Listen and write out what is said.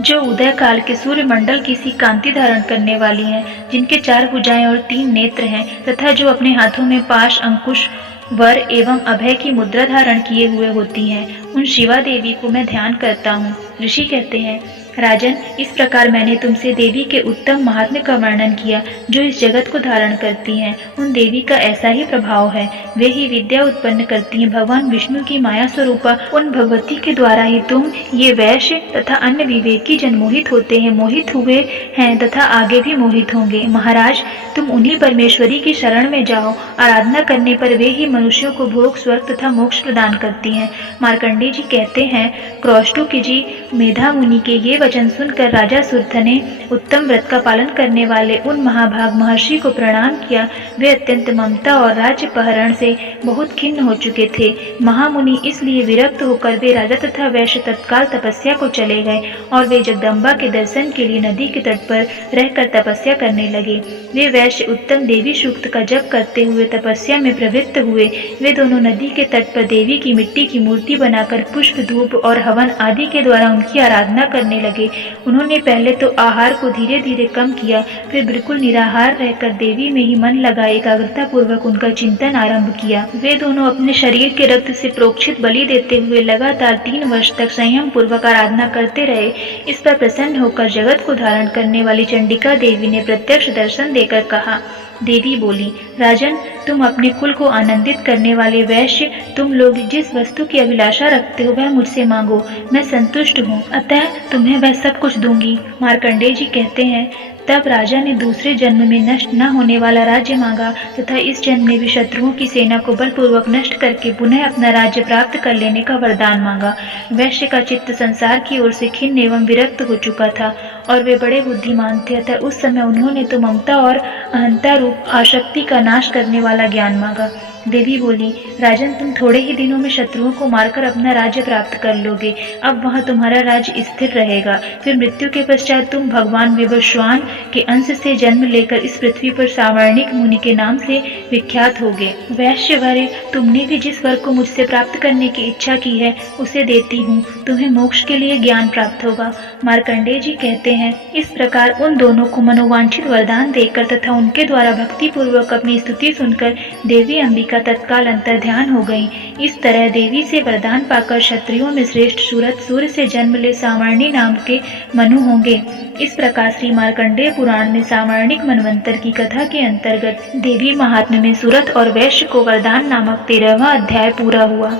जो उदय काल के सूर्य मंडल की सी कांति धारण करने वाली हैं, जिनके 4 भुजाएं और 3 नेत्र हैं, तथा जो अपने हाथों में पाश, अंकुश, वर एवं अभय की मुद्रा धारण किए हुए होती हैं, उन शिवा देवी को मैं ध्यान करता हूँ। ऋषि कहते हैं, राजन, इस प्रकार मैंने तुमसे देवी के उत्तम महात्म्य का वर्णन किया, जो इस जगत को धारण करती हैं। उन देवी का ऐसा ही प्रभाव है, वे ही विद्या उत्पन्न करती हैं। भगवान विष्णु की माया स्वरूपा उन भगवती के द्वारा ही तुम ये वैश्य तथा अन्य विवेकी जन मोहित होते हैं, मोहित हुए हैं तथा आगे भी मोहित होंगे। महाराज, तुम उन्हीं परमेश्वरी की शरण में जाओ। आराधना करने पर वे ही मनुष्यों को भोग, स्वर्ग तथा मोक्ष प्रदान करती हैं। मार्कंडेय जी कहते हैं, क्रौष्टुक जी मेधा मुनि के ये वचन सुनकर राजा सुरथ ने उत्तम व्रत का पालन करने वाले उन महाभाग महर्षि को प्रणाम किया। वे अत्यंत ममता और राज्य पहरण से बहुत खिन्न हो चुके थे। महामुनि इसलिए विरक्त होकर वे राजा तथा वैश्य तत्काल तपस्या को चले गए और वे जगदम्बा के दर्शन के लिए नदी के तट पर रहकर तपस्या करने लगे। वे वैश्य उत्तम देवी सूक्त का जप करते हुए तपस्या में प्रवृत्त हुए। वे दोनों नदी के तट पर देवी की मिट्टी की मूर्ति बनाकर पुष्प, धूप और हवन आदि के द्वारा उनकी आराधना करने लगे। उन्होंने पहले तो आहार को धीरे धीरे कम किया, फिर बिल्कुल निराहार रहकर देवी में ही मन लगा एकाग्रता पूर्वक उनका चिंतन आरंभ किया। वे दोनों अपने शरीर के रक्त से प्रोक्षित बलि देते हुए लगातार 3 वर्ष तक संयम पूर्वक आराधना करते रहे। इस पर प्रसन्न होकर जगत को धारण करने वाली चंडिका देवी ने प्रत्यक्ष दर्शन देकर कहा। देवी बोली, राजन, तुम अपने कुल को आनंदित करने वाले वैश्य, तुम लोग जिस वस्तु की अभिलाषा रखते हो वह मुझसे मांगो, मैं संतुष्ट हूँ, अतः तुम्हें वह सब कुछ दूंगी। मार्कंडेय जी कहते हैं, तब राजा ने दूसरे जन्म में नष्ट न होने वाला राज्य मांगा तथा इस जन्म में भी शत्रुओं की सेना को बलपूर्वक नष्ट करके पुनः अपना राज्य प्राप्त कर लेने का वरदान मांगा। वैश्य का चित्त संसार की ओर से खिन्न एवं विरक्त हो चुका था और वे बड़े बुद्धिमान थे, अतः उस समय उन्होंने तो ममता और अहंता रूप आसक्ति का नाश करने वाला ज्ञान मांगा। देवी बोली, राजन, तुम थोड़े ही दिनों में शत्रुओं को मारकर अपना राज्य प्राप्त कर लोगे। अब वहाँ तुम्हारा राज्य स्थिर रहेगा। फिर मृत्यु के पश्चात तुम भगवान विवस्वान के अंश से जन्म लेकर इस पृथ्वी पर सावर्णिक मुनि के नाम से विख्यात होगे। वैश्यवर्य, तुमने भी जिस वर को मुझसे प्राप्त करने की इच्छा की है उसे देती हूँ। तुम्हें मोक्ष के लिए ज्ञान प्राप्त होगा। मार्कंडेय जी कहते हैं, इस प्रकार उन दोनों को मनोवांछित वरदान देकर तथा उनके द्वारा भक्ति पूर्वक अपनी स्तुति सुनकर देवी अंबिका तत्काल अंतर ध्यान हो गई। इस तरह देवी से वरदान पाकर क्षत्रियों में श्रेष्ठ सूरत सूर्य से जन्म ले सावर्णी नाम के मनु होंगे। इस प्रकार श्री मार्कंडेय पुराण में सावर्णिक मनवंतर की कथा के अंतर्गत देवी महात्म्य में सूरत और वैश्य को वरदान नामक 13वां अध्याय पूरा हुआ।